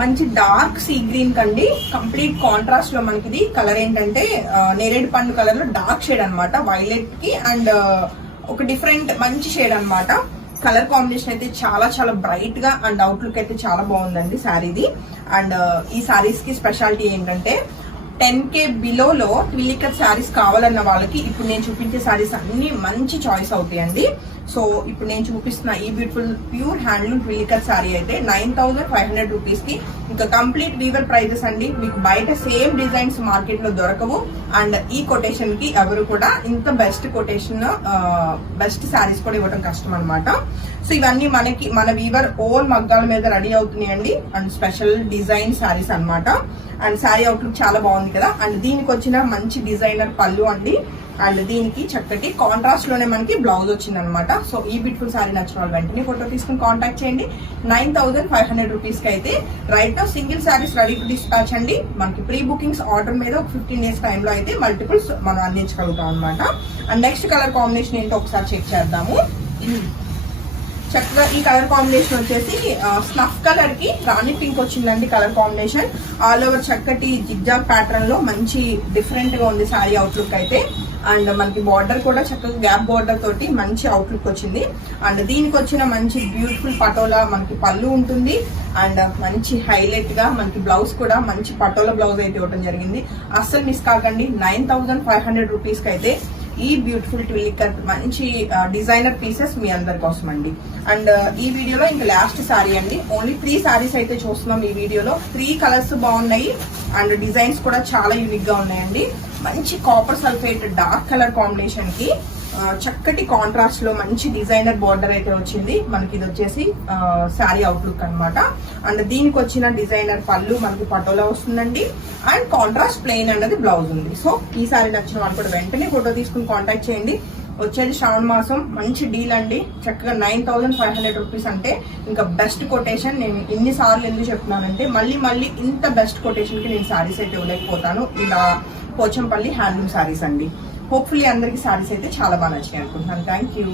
మంచి dark sea green కండి, complete contrast లో మనకి ఇది కలర్ ఏంటంటే నేరేడు పండు కలర్ లో డార్క్ షేడ్ అన్నమాట, వైలెట్ కి అండ్ ఒక డిఫరెంట్ మంచి షేడ్ అన్నమాట. కలర్ కాంబినేషన్ అయితే చాలా చాలా బ్రైట్ గా అండ్ అవుట్లుక్ అయితే చాలా బాగుందండి శారీది. అండ్ ఈ శారీస్ కి స్పెషాలిటీ ఏంటంటే 10K బిలోలో ట్విల్లికట్ శారీస్ కావాలన్న వాళ్ళకి ఇప్పుడు నేను చూపించే శారీస్ అన్ని మంచి చాయిస్ అవుతాయండి. సో ఇప్పుడు నేను చూపిస్తున్న ఈ బ్యూటిఫుల్ ప్యూర్ హ్యాండ్లూమ్ ట్విల్లికట్ శారీ అయితే 9500 రూపీస్ కి ఇంకా కంప్లీట్ వీవర్ ప్రైజెస్ అండి. మీకు బయట సేమ్ డిజైన్స్ మార్కెట్ లో దొరకవు. అండ్ ఈ కొటేషన్ కి ఎవరు కూడా ఇంత బెస్ట్ కొటేషన్ బెస్ట్ శారీస్ కూడా ఇవ్వడం కష్టం అనమాట. సో ఇవన్నీ మనకి మన వీవర్ ఓన్ మగ్గాల మీద రెడీ అవుతున్నాయండి. అండ్ స్పెషల్ డిజైన్ శారీస్ అన్నమాట. అండ్ శారీ అవుట్లుక్ చాలా బాగుంది కదా. అండ్ దీనికి వచ్చిన మంచి డిజైనర్ పళ్ళు అండి. అండ్ దీనికి చక్కటి కాంట్రాస్ట్ లోనే మనకి బ్లౌజ్ వచ్చింది అనమాట. సో ఈ బ్యూటిఫుల్ శారీ నచ్చిన వాళ్ళు వెంటనే ఫోటో తీసుకుని కాంటాక్ట్ చేయండి. 9500 రూపీస్ కి అయితే right now single saris ready to dispatch అండి. మనకి ప్రీ బుకింగ్స్ ఆర్డర్ మీద 15 డేస్ టైంలో అయితే మల్టిపుల్స్ మనం అందించగలుగుతాం అనమాట. అండ్ నెక్స్ట్ కలర్ కాంబినేషన్ ఏంటో ఒకసారి చెక్ చేద్దాము. చక్కగా ఈ కలర్ కాంబినేషన్ వచ్చేసి స్నఫ్ కలర్ కి రాణి పింక్ వచ్చిందండి కలర్ కాంబినేషన్. ఆల్ ఓవర్ చక్కటి జిగ్జాగ్ ప్యాటర్న్ లో మంచి డిఫరెంట్ గా ఉంది శారీ అవుట్లుక్ అయితే. అండ్ మనకి బార్డర్ కూడా చక్కగా గ్యాప్ బార్డర్ తోటి మంచి అవుట్లుక్ వచ్చింది. అండ్ దీనికి వచ్చిన మంచి బ్యూటిఫుల్ పటోలా మనకి పళ్ళు ఉంటుంది. అండ్ మంచి హైలైట్ గా మనకి బ్లౌజ్ కూడా మంచి పటోలా బ్లౌజ్ అయితే ఇవ్వడం జరిగింది. అస్సలు మిస్ కాకండి. 9500 రూపీస్ కి అయితే ఈ బ్యూటిఫుల్ ట్విల్లికట్ మంచి డిజైనర్ పీసెస్ మీ అందరి కోసం అండి. అండ్ ఈ వీడియోలో ఇంకా లాస్ట్ శారీ అండి. ఓన్లీ 3 శారీస్ అయితే చూస్తున్నాం ఈ వీడియోలో. 3 కలర్స్ బాగున్నాయి అండ్ డిజైన్స్ కూడా చాలా యూనిక్ గా ఉన్నాయండి. మంచి copper sulphate dark colour combination కి చక్కటి కాంట్రాస్ట్ లో మంచి డిజైనర్ బార్డర్ అయితే వచ్చింది. మనకి ఇది వచ్చేసి శారీ అవుట్లుక్ అనమాట. అండ్ దీనికి వచ్చిన డిజైనర్ పళ్ళు మనకి పటోలా వస్తుందండి. అండ్ కాంట్రాస్ట్ ప్లెయిన్ అన్నది బ్లౌజ్ ఉంది. సో ఈ శారీ నచ్చిన వాళ్ళు కూడా వెంటనే ఫోటో తీసుకుని కాంటాక్ట్ చేయండి. వచ్చేది శ్రావణ మాసం మంచి డీల్ అండి. చక్కగా 9500 రూపీస్ అంటే ఇంకా బెస్ట్ కొటేషన్. నేను ఎన్నిసార్లు ఎందుకు చెప్తున్నానంటే మళ్ళీ ఇంత బెస్ట్ కొటేషన్ కి నేను శారీస్ అయితే ఇవ్వలేకపోతాను. ఇలా పోచంపల్లి హ్యాండ్లూమ్ శారీస్ అండి. హోప్ఫుల్లీ అందరికి శారీస్ అయితే చాలా బాగా నచ్చినాయి అనుకుంటున్నాను. Thank you.